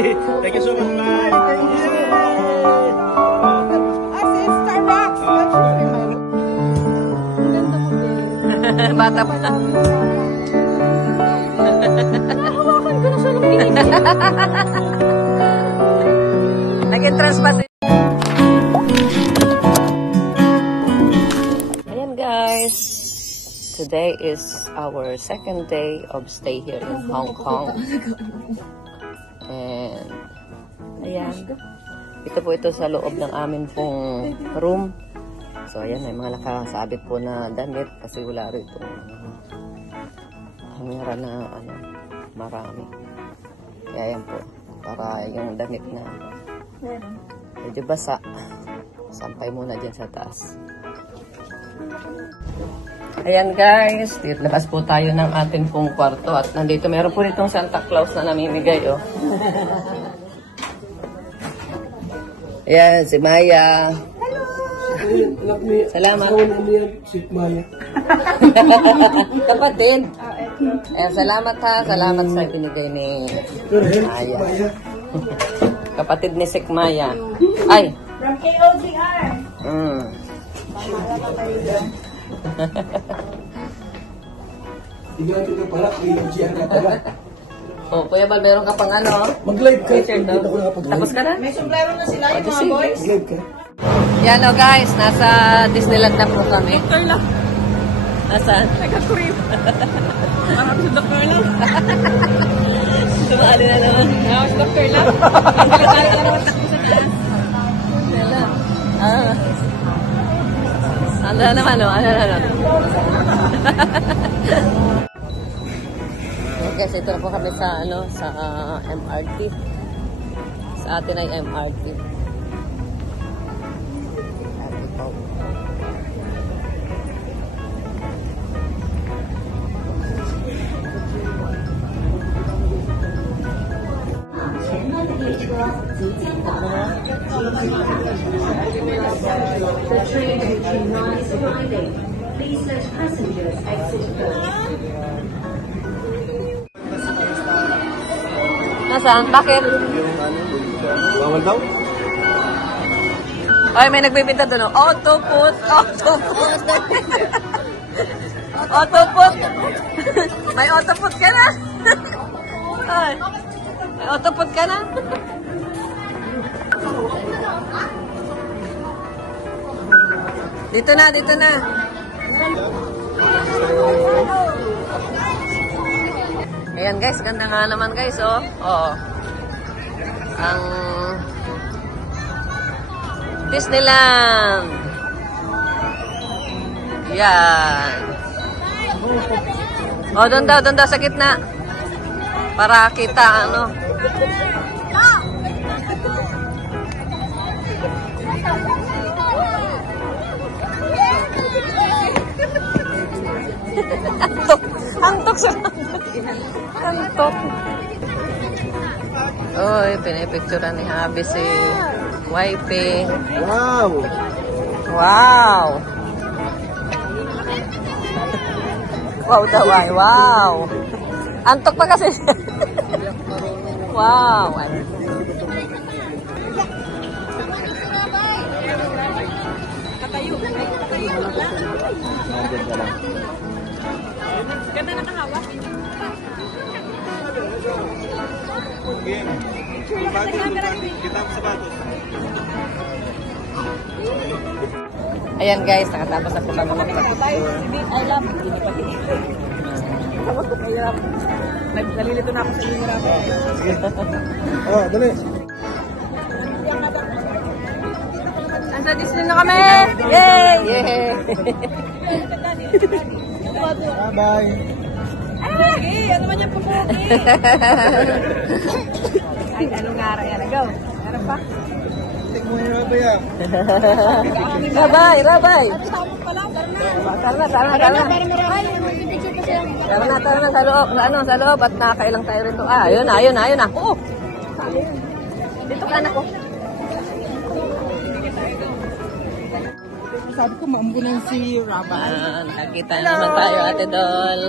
Thank you so much, bye. Starbucks. Bata pa. Hawakan ko na siya ng ginigil. Nag-entrance pa si... Ayan guys. Today is our second day of stay here in Hong Kong. And ayan. Ito po ito sa loob ng amin pong room. So ayan, may mga nakasabit po na damit kasi wala rito kamera na ano, marami. Kaya ayan po, para yung damit na medyo basa, sampay muna dyan sa taas. Ayan guys, dito labas po tayo ng atin pong kwarto at nandito meron po itong Santa Claus na namimigay oh. Ayan, si Maya. Salamat. Kapatid. Ayan, salamat ha. Salamat sa binigay ni Maya. Kapatid ni Sik Maya. Ay. From KOGR. Tingnan ko pala, KOGR ka pala. Oh, Kuya Bal, meron ka pang ano? Mag-live ka. Tapos ka na? May sombrero na sila yung mga boys. Mag-live ka. Yan o guys, nasa Disneyland na po kami. Doctor lang. Nasaan? Nagkakurip. Marami sa doctor lang. Sumali na naman. Sa doctor lang. Nagkakari ka naman takbo sa taas. Ano na naman o? Ano na naman? Guys, ito na po kami sa ano, sa MRT. Sa atin ay MRT. The train reaching is arriving. Please let passengers exit first. Nasaan? Bakit? Bawal daw? Ay, may nagbibinta doon. Autoput! Autoput! Autoput! May autoput ka na? Ay, may autoput ka na? Dito na, dito na. Ayan guys, ganda nga naman guys, oh. Oh. Ang Disneyland. Yan. Oh, doon daw sa gitna. Para kita ano. Antok sa antok. Oy, pinipicturean ni Habi si Wifey. Wow! Wow! Wow daw ay, wow! Antok pa kasi. Wow! Ganda nakahawak. Ayan guys, nakatapos na po kami I love you. Tapos ko kayo. Nalilito na ako sa inyo. Oh, dali. Nasa Disney na kami! Yay! Yay! Bye-bye. Ay, ano man yung pupuki? Ay, anong ngara yan? Go. Ano pa? Tingnan mo yung rabay ah. Rabay! Rabay! Tara na. Tara na sa loob. Sa loob at nakakailang tayo rito. Ah, ayun na. Oo. Dito ka anak ko. sabi ko, maumbunan si Rabay. Nakita naman tayo, Ate Dol.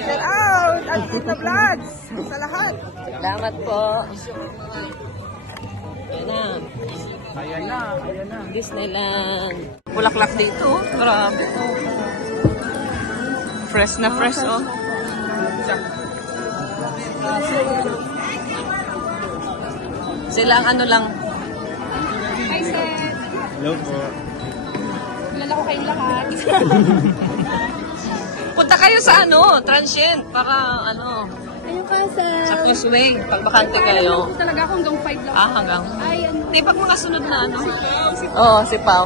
Shout out! At Tita Vlogs! Sa lahat! Salamat po. Ayan na. Ayan na. Disneyland. Bulaklak dito. Grabe. Fresh na fresh, oh. Silang ano lang. Hi, sir! Hello po. Kilala ko kayong lahat. Punta kayo sa ano, transient, para ano, Ayun ka, sir. sa Causeway, pag bakante kayo. Talaga ako hanggang 5 lang. Hanggang. Ay, ano. Di, pag mga sunod na ano. Oo, si Pao.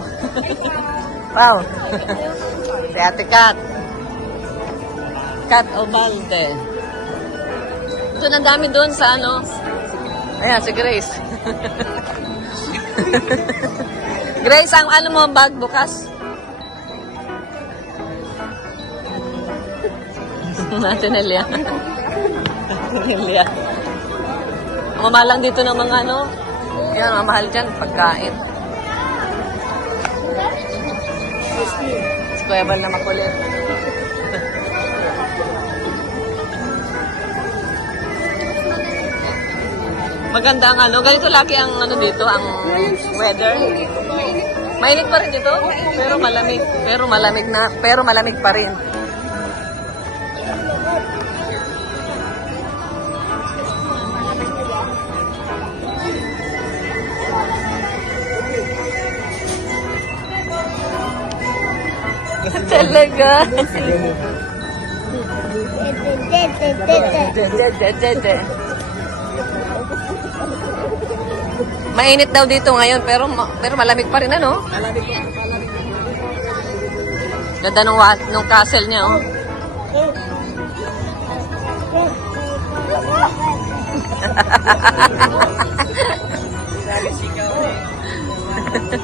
Pao. Si Ate Kat. Kat Obalde. Ito na dami doon sa ano. Ayan, si Grace. Grace, ang ano mo, bag bukas? Natin Elia. Elia. Mamalang dito ng mga ano. Yan, mamahal dyan, pagkain. Si Kuya Bal na makulit. Maganda ang ano. Ganito lagi ang ano dito, ang weather. Mainit pa rin dito, pero malamig. Pero malamig pa rin. Talaga. Mainit daw dito ngayon, pero malamig pa rin, ano? Ganda nung castle niya, oh.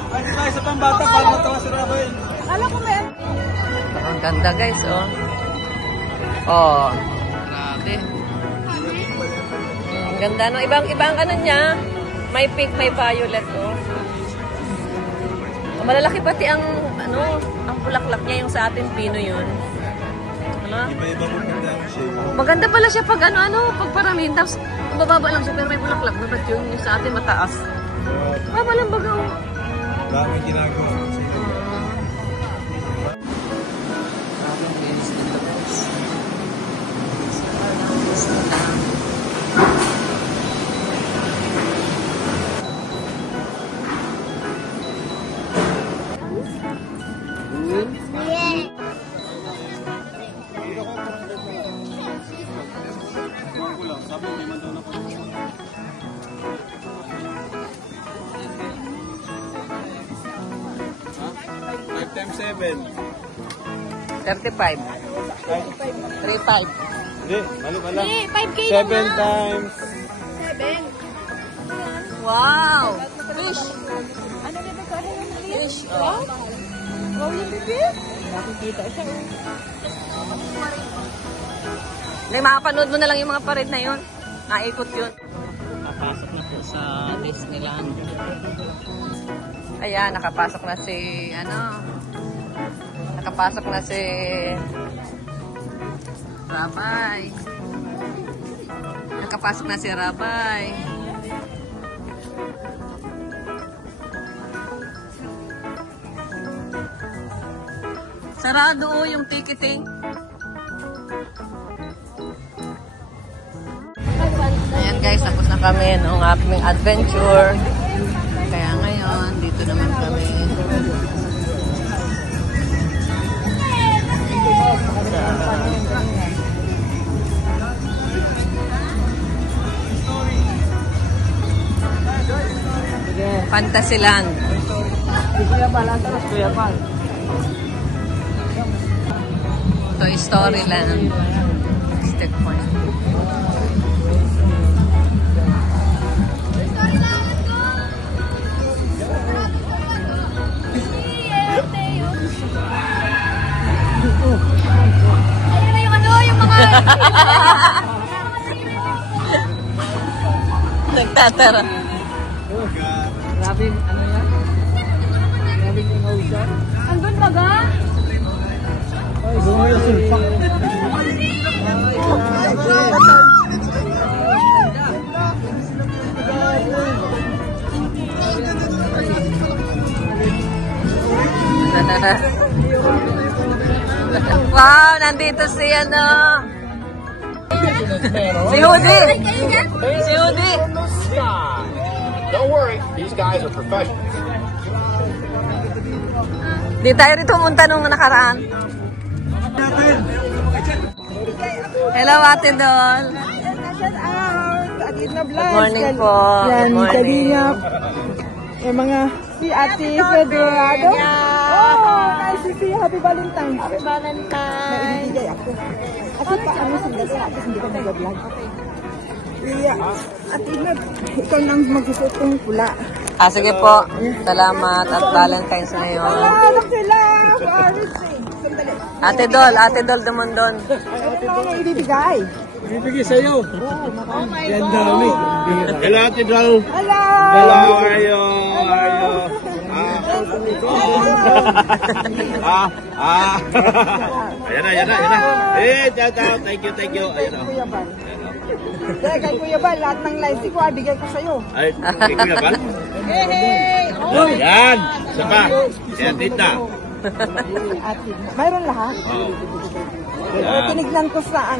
Ano ba, isa pang bata para matawa si Rafael? Alam ko, ma'am. Ang ganda, guys, oh. Oh. Grabe. Ang ganda, no? Ibang ano niya. May pink, may violet, oh. Malalaki pati ang, ano, ang bulaklak niya, yung sa atin, pino yun. Ano? Iba-iba mo ganda ang shape. Maganda pala siya pag ano, pag paramihin. Tapos, mababa lang siya, pero may bulaklak. Dapat yung sa atin mataas. Mababa lang baga, oh. Daming ginagawa ko sa iyo. Times 7. 35. 35. Hindi, mali pala. 5K 7 times. 7. Wow! Fish! Ano na ba kaya yung Fish! Oh. Wow, yung bibig? Nakikita siya. Makapanood mo na lang yung mga parade na yun. Naikot yun. Nakapasok na po sa Disneyland. Ayan, nakapasok na si, nakapasok na si Rabay. Nakapasok na si Rabay. Sarado yung ticketing. Ayan guys, tapos na kami ng aming adventure. Kaya ngayon, dito naman kami. Fantasyland. Toy Story Land. Stick point. Ayun na yung ano, yung mga... Nagtatara. Oh, God. Grabe, ano yan? Grabe yung emotion. Wow, nandito si ano. Si Hudi. Si Hudi. Don't worry, these guys are professionals. Di tayo rito pumunta nung nakaraan. Hello, Ate Dol. Good morning po. Good morning. Yung mga si Ate Fedorado. Oh, nice to see you. Happy Valentine's. Happy Valentine's. Naibigay ako. Ate, paano sandali? Ate, hindi ka nag-vlog. Iya. Ate, ikaw nang magsusuot kong pula. Ah, sige po. Salamat at Valentine's ngayon. Alam sila. Sandali. Ate Dol Dumondon. Ito na ibibigay. Bibigay sa'yo. Yan dami. Hello, Ate Dol. Hello. Hello, how are you? How are you? Ayan na. Eh, ciao. Thank you. Ayan na. Kuya Bal. Kay Kuya Bal, lahat ng live ko, bigay ko sa'yo. Ay, kay Kuya Bal? Hey! Ayan. Isa pa. Ayan, tita. Ate, mayroon lahat. Oh. Tinignan ko sa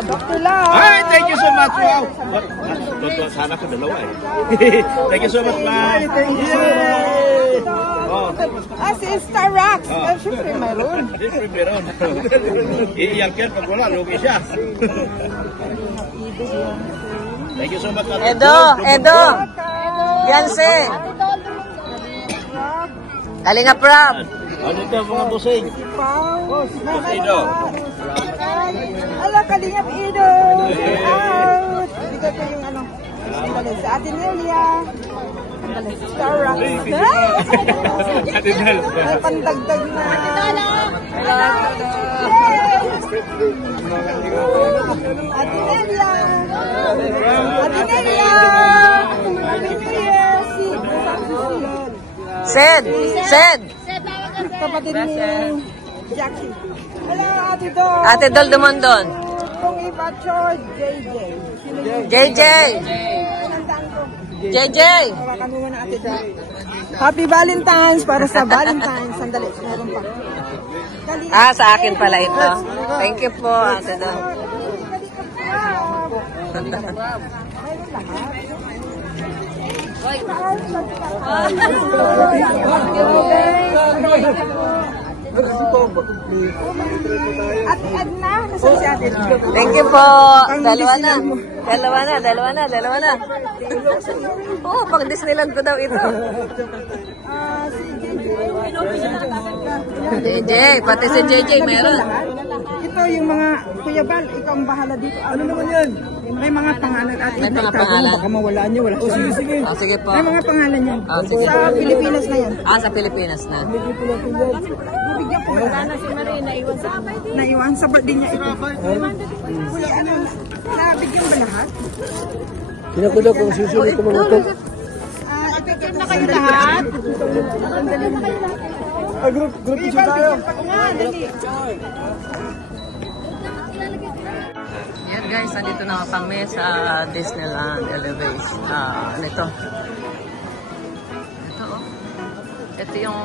Dr. Lau. Ay, thank you so much. Wow. Totoo, sana ko dalawa eh. Thank you so much, man. Yay! Oh. Si Star Rocks. Siyempre, mayroon. Siyempre, meron. Iiyak yan pag wala, lugi siya. Thank you so much. Edo. Yanse. Kalinga Prab. Ano ito, mga busing? Pau. Ido. Ala, Kalingap Ido. Out. Bigay ko yung Sandali, sa Ate Nelia. Sandali, Star Rocks. Ate Nel. Ay, pandagdag na. Ate Nelia. Sed. Kapatid ni Jackie. Hello, Ate Dol. Ate Dol Dumondon. Kung ibacho, JJ. JJ. Nandaan ko. JJ. Hawakan mo muna, Ate Dol. Happy Valentine's para sa Valentine's. Sandali, meron pa. Dali. Sa akin pala ito. Thank you po, Ate Dol. Ate Edna, nasaan si Ate Edna? Thank you po. Dalawa na. Oh, pang Disneyland ko daw ito. JJ, pati si JJ meron. Ito yung mga Kuya Bal, ikaw ang bahala dito. Ano naman yan? May mga pangalan at May mga pangalan. Baka mawala niyo, wala. Sige. Sige po. May mga pangalan yan. Sige. Sa Pilipinas na yan. Sa Pilipinas na. Bibigyan ko wala na si Marie, naiwan sa birthday niya ito. Kuya, nabigyan ba lahat? Kinakuda ko, susunod ko mga ito. Ipicture na kayo lahat. Group picture tayo. Yan guys, nandito na kami sa Disneyland Elevation. Ano ito? Ito yung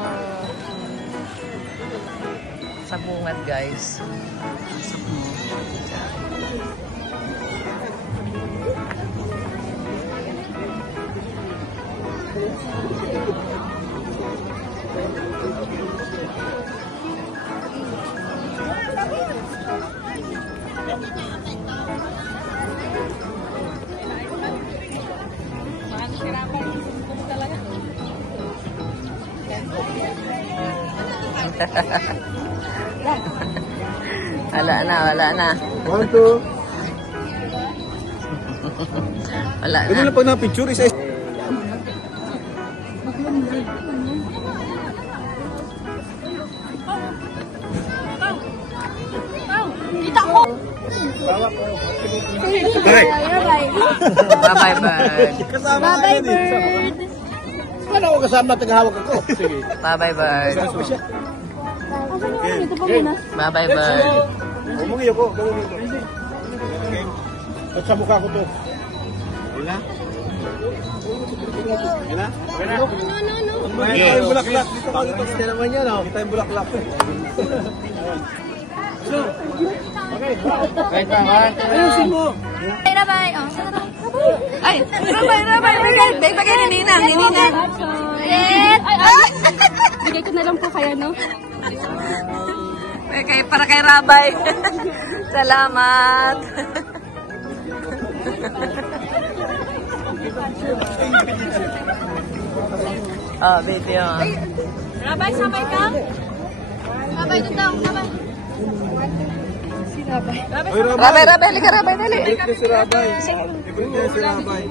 sa bungad guys. Pasok mo. Wala na. 1, 2. Wala Ito na. na pag na-picture, isa. Correct. Bye-bye bird. Bye-bye, bird. Wala ko kasama, tagahawak ako. Sige. Bye-bye bird. Ito pa muna. Bye-bye, bye. Umungi ako. At sa mukha ko to. Wala? Wala? No. Kita yung bulaklak. Kita naman yan, oh. Kita yung bulaklak. Ayusin mo. Ay, rabay. Oh. Ay, rabay. Bagay ni Ninang. Bigay ko na lang po kaya, no? Para kay Rabay. Salamat. Oh, video. Rabay, sabay ka? Sabay dito, sabay. Si Rabay. Rabay, halika Rabay, dali. Ito si Rabay. Ito si Rabay.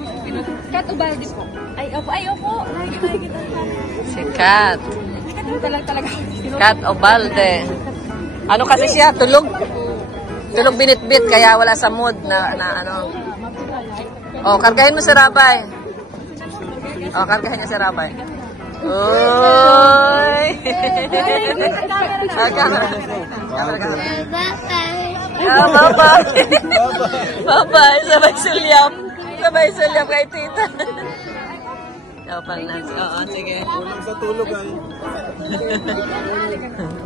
Kat Ubaldi po. Ay, opo. Si Kat. Talaga. Kat Ubalde. Ano kasi siya? Tulog binit-bit kaya wala sa mood na ano. Oh, kargahin mo si Rabay. Oh, kargahin niya si Rabay. Uy! Bye-bye. Sabay sulyap kay tita. Oo, sige. Kulang sa tulog ay.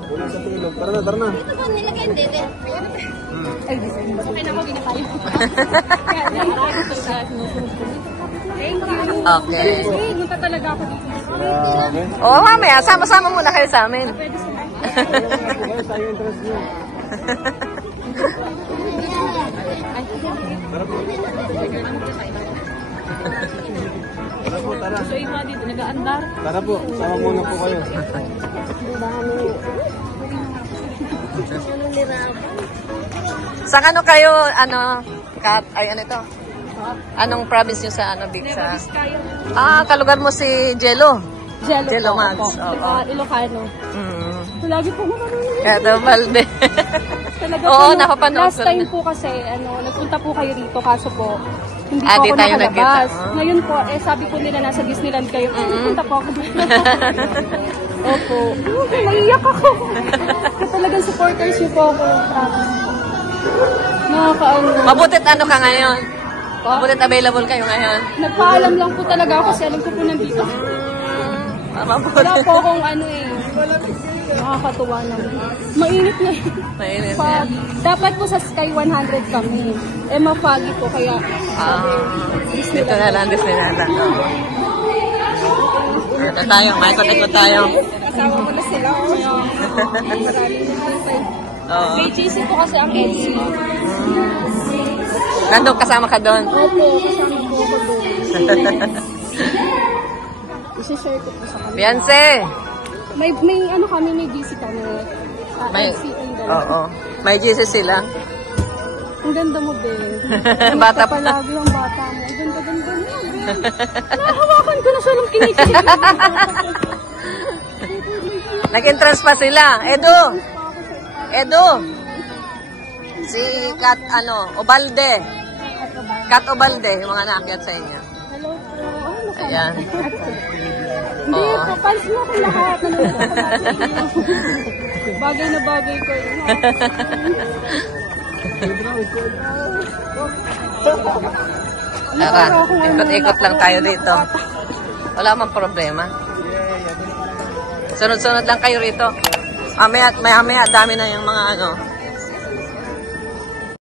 Kulang sa tulog. Tara na. Ito po, nilagay yung dede. Ay, okay na po, ginatayo. Thank you. Okay. Nunta talaga ako dito. Grabe. Oo, mamaya. Sama-sama muna kayo sa amin. Tayo interest nyo. Tara. So, yung mga dito, nag-aandar. Tara po. Sama muna po kayo. Saan ano kayo, Kat, ay ano ito? Anong province nyo sa Big sa? Kalugar mo si Jello. Jello Mags. Oo. Ilocano. So, lagi po marunong. Kat Ubalde. Talaga Oo, po, napapanood last time po kasi, nagpunta po kayo dito, kaso po, hindi di po ako tayo nakalabas. nagkita. Ngayon po, sabi po nila nasa Disneyland kayo, punta po ako dito. Opo. Naiiyak ako. Kaya talagang supporters niyo po ako. Nakakaano. Mabutit ano ka ngayon? Mabutit available kayo ngayon? Nagpaalam lang po talaga ako kasi alam ko po nandito. Mabutit. Wala po akong nakakatuwa naman. Mainit na. Mainit Pag, dapat po sa Sky 100 kami. Mapagi po kaya. Dito na lang, Disneyland. Ito tayo, maikot-ikot tayo. Kasama ko na sila. Maraming nagpapay. Oo. May cheesy po kasi ang LC. Nandun kasama ka doon. Opo, kasama po ako doon. Isi-share ko po sa kanila. Beyonce! May kami, may GC kami. May, LC ang dalawa. oo. May Jesus sila. Ang ganda mo, Ben. Bata pa. Palagi ang bata mo. Ang ganda-ganda mo, Ben. Nakahawakan ko na siya ng kinikilig. Nag-entrance pa sila. Edo! Si Kat, Ubalde. Kat Ubalde, yung mga naakyat sa inyo. Hello po. Ayan. Hindi Oo. po, pals mo ko lahat. Bagay na bagay ko. Tara, ikot-ikot lang tayo dito. Wala mang problema. Sunod-sunod lang kayo rito. Mamaya, dami na yung mga